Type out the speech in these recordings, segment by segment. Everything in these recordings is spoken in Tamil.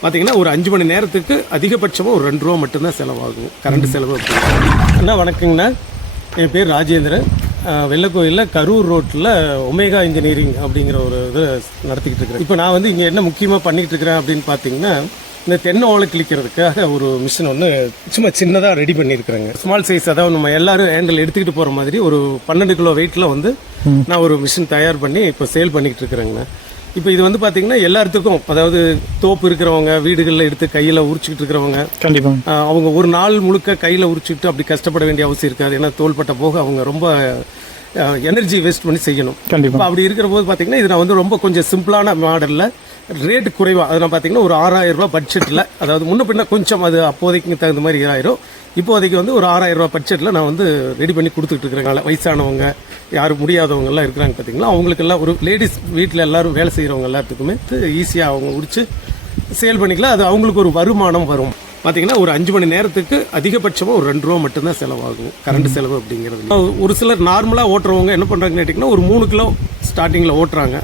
பார்த்தீங்கன்னா ஒரு அஞ்சு மணி நேரத்துக்கு அதிகபட்சமாக ஒரு ரெண்டு ரூபா மட்டும்தான் செலவாகும். கரண்ட் செலவு அப்படின்னு அண்ணா வணக்கங்கண்ணா. என் பேர் ராஜேந்திரன். வெள்ளக்கோயிலில் கரூர் ரோட்டில் ஒமேகா இன்ஜினியரிங் அப்படிங்கிற ஒரு இது நடத்திக்கிட்டு இருக்கிறேன். இப்போ நான் வந்து இங்கே என்ன முக்கியமாக பண்ணிக்கிட்டு இருக்கிறேன் அப்படின்னு பார்த்தீங்கன்னா இந்த தென்னை ஓலை கிளிக்கிறதுக்காக ஒரு மிஷின் ஒன்று சும்மா சின்னதாக ரெடி பண்ணியிருக்கிறேங்க. ஸ்மால் சைஸ் அதாவது நம்ம எல்லாரும் ஹேண்டில் எடுத்துக்கிட்டு போகிற மாதிரி ஒரு பன்னெண்டு கிலோ வெயிட்டில் வந்து நான் ஒரு மிஷின் தயார் பண்ணி இப்போ சேல் பண்ணிக்கிட்டு இருக்கிறேங்கண்ணா. இப்போ இது வந்து பார்த்தீங்கன்னா எல்லாத்துக்கும் அதாவது தோப்பு இருக்கிறவங்க வீடுகளில் எடுத்து கையில் உரிச்சிக்கிட்டு இருக்கிறவங்க கண்டிப்பா. ஆஹ் அவங்க ஒரு நாள் முழுக்க கையில் உரிச்சுட்டு அப்படி கஷ்டப்பட வேண்டிய அவசியம் இருக்காது. ஏன்னா தோள்பட்ட போக அவங்க ரொம்ப எனர்ஜி வேஸ்ட் பண்ணி செய்யணும். கண்டிப்பா. இப்போ அப்படி இருக்கிற போது பார்த்தீங்கன்னா இது நான் வந்து ரொம்ப கொஞ்சம் சிம்பிளான மாடலில் ரேட் குறைவாக அது நான் பார்த்தீங்கன்னா ஒரு ஆறாயிரம் ரூபாய் பட்ஜெட்டில் அதாவது முன்ன பின்ன கொஞ்சம் அது அப்போதைக்கு தகுந்த மாதிரி ஆயிரும் இப்போதைக்கு வந்து ஒரு ஆறாயிரம் ரூபாய் பட்ஜெட்டில் நான் வந்து ரெடி பண்ணி கொடுத்துட்டு இருக்கிறேன் வயசானவங்க யாரும் முடியாதவங்க எல்லாம் இருக்கிறாங்க பார்த்தீங்களா அவங்களுக்கெல்லாம் ஒரு லேடிஸ் வீட்டில் எல்லாரும் வேலை செய்கிறவங்க எல்லாத்துக்குமே ஈஸியாக அவங்க உரிச்சு சேல் பண்ணிக்கலாம். அது அவங்களுக்கு ஒரு வருமானம் வரும். பார்த்தீங்கன்னா ஒரு அஞ்சு மணி நேரத்துக்கு அதிகபட்சமாக ஒரு ரெண்டு ரூபா மட்டும்தான் செலவாகும். கரண்ட் செலவு அப்படிங்கிறது. ஒரு சிலர் நார்மலாக ஓட்டுறவங்க என்ன பண்ணுறாங்கன்னு கேட்டிங்கன்னா ஒரு மூணு கிலோ ஸ்டார்டிங்கில் ஓட்டுறாங்க.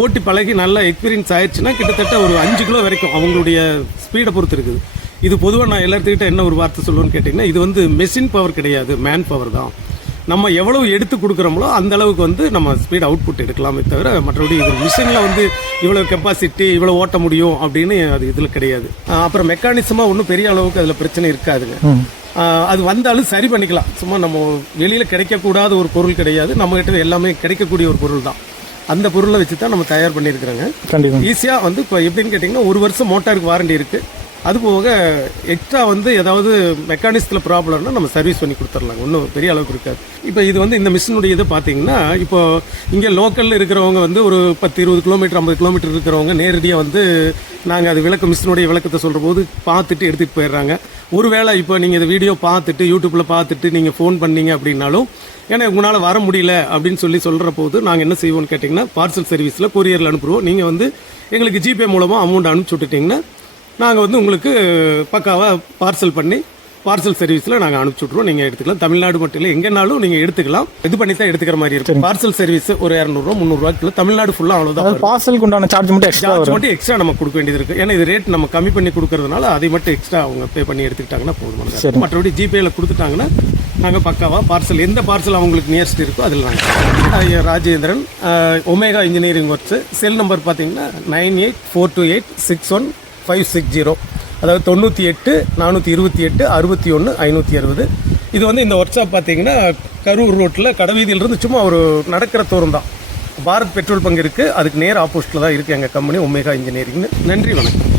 ஓட்டி பழகி நல்லா எக்ஸ்பீரியன்ஸ் ஆயிடுச்சுன்னா கிட்டத்தட்ட ஒரு அஞ்சு கிலோ வரைக்கும் அவங்களுடைய ஸ்பீடை பொறுத்து இருக்குது. இது பொதுவாக நான் எல்லாத்துக்கிட்ட என்ன ஒரு வார்த்தை சொல்லுவேன்னு கேட்டிங்கன்னா இது வந்து மெஷின் பவர் கிடையாது மேன் பவர் தான். நம்ம எவ்வளவு எடுத்து கொடுக்குறோமோ அந்த அளவுக்கு வந்து நம்ம ஸ்பீட் அவுட்புட் எடுக்கலாமே தவிர மற்றபடி இது மிஷினில் வந்து இவ்வளவு கெப்பாசிட்டி இவ்வளோ ஓட்ட முடியும் அப்படின்னு அது இதில் கிடையாது. அப்புறம் மெக்கானிசமாக ஒன்றும் பெரிய அளவுக்கு அதில் பிரச்சனை இருக்காதுங்க. அது வந்தாலும் சரி பண்ணிக்கலாம். சும்மா நம்ம வெளியில் கிடைக்கக்கூடாத ஒரு பொருள் கிடையாது. நம்ம கிட்ட எல்லாமே கிடைக்கக்கூடிய ஒரு பொருள் தான். அந்த பொருளை வச்சு தான் நம்ம தயார் பண்ணியிருக்கிறோங்க. ஈஸியாக வந்து இப்போ எப்படின்னு கேட்டிங்கன்னா ஒரு வருஷம் மோட்டாருக்கு வாரண்டி இருக்குது அது போக எக்ஸ்ட்ரா வந்து ஏதாவது மெக்கானிக்ஸில் ப்ராப்ளம்னா நம்ம சர்வீஸ் பண்ணி கொடுத்துடலாம் ஒன்றும் பெரிய அளவுக்கு இருக்காது. இப்போ இது வந்து இந்த மிஷினுடைய இது பார்த்தீங்கன்னா இப்போ இங்கே லோக்கலில் இருக்கிறவங்க வந்து ஒரு பத்து இருபது கிலோமீட்டர் ஐம்பது கிலோமீட்டர் இருக்கிறவங்க நேரடியாக வந்து நாங்கள் அது விளக்க மிஷினுடைய விளக்கத்தை சொல்கிற போது பார்த்துட்டு எடுத்துகிட்டு போயிடுறாங்க. ஒருவேளை இப்போ நீங்கள் இந்த வீடியோ பார்த்துட்டு யூடியூப்பில் பார்த்துட்டு நீங்கள் ஃபோன் பண்ணீங்க அப்படின்னாலும் ஏன்னா உங்களால் வர முடியல அப்படின்னு சொல்லி சொல்கிற போது நாங்கள் என்ன செய்வோம்னு கேட்டிங்கன்னா பார்சல் சர்வீஸில் கொரியரில் அனுப்புகிறோம் நீங்கள் வந்து எங்களுக்கு ஜிபே மூலமாக அமௌண்ட் அனுப்பிச்சி விட்டுட்டிங்கன்னா நாங்கள் வந்து உங்களுக்கு பக்காவாக பார்சல் பண்ணி பார்சல் சர்வீஸில் நாங்கள் அனுப்பிச்சி விட்ருவோம் நீங்கள் எடுத்துக்கலாம். தமிழ்நாடு மட்டும் இல்லை எங்கேனாலும் நீங்கள் எடுத்துக்கலாம். இது பண்ணி தான் எடுத்துக்கிற மாதிரி இருக்கும். பார்சல் சர்வீஸ் ஒரு இரநூறுவா முந்நூறுவாக்குள்ள தமிழ்நாடு ஃபுல்லாக அவ்வளோதான் பார்சலுக்கு உண்டான சார்ஜ் மட்டும் எக்ஸ்ட்ரா சார்ஜ் மட்டும் எக்ஸ்ட்ரா நம்ம கொடுக்க வேண்டியது இருக்கு. ஏன்னா இது ரேட் நம்ம கம்மி பண்ணி கொடுக்கறதுனால அதை மட்டும் எக்ஸ்ட்ரா அவங்க பே பண்ணி எடுத்துக்கிட்டாங்கன்னா போதுமானது மற்றபடி ஜிபேல கொடுத்துட்டாங்கன்னா நாங்கள் பக்காவா பார்சல் எந்த பார்சல் அவங்களுக்கு நியர்ஸ்ட் இருக்கோ அதில் நாங்கள் Rajendran Omega engineering works cell number பார்த்தீங்கன்னா nine eight four two eight six one five six zero அதாவது தொண்ணூற்றி எட்டு நானூற்றி இருபத்தி எட்டு அறுபத்தி ஒன்று ஐநூற்றி அறுபது. இது வந்து இந்த ஒர்க் ஷாப் பார்த்தீங்கன்னா கரூர் ரோட்டில் கடவீதியிலிருந்து சும்மா ஒரு நடக்கிற தூரம் தான். பாரத் பெட்ரோல் பங்க் இருக்குது அதுக்கு நேர் ஆப்போசிட்டில் தான் இருக்குது எங்கள் கம்பெனி ஒமேகா இன்ஜினியரிங்னு நன்றி வணக்கம்.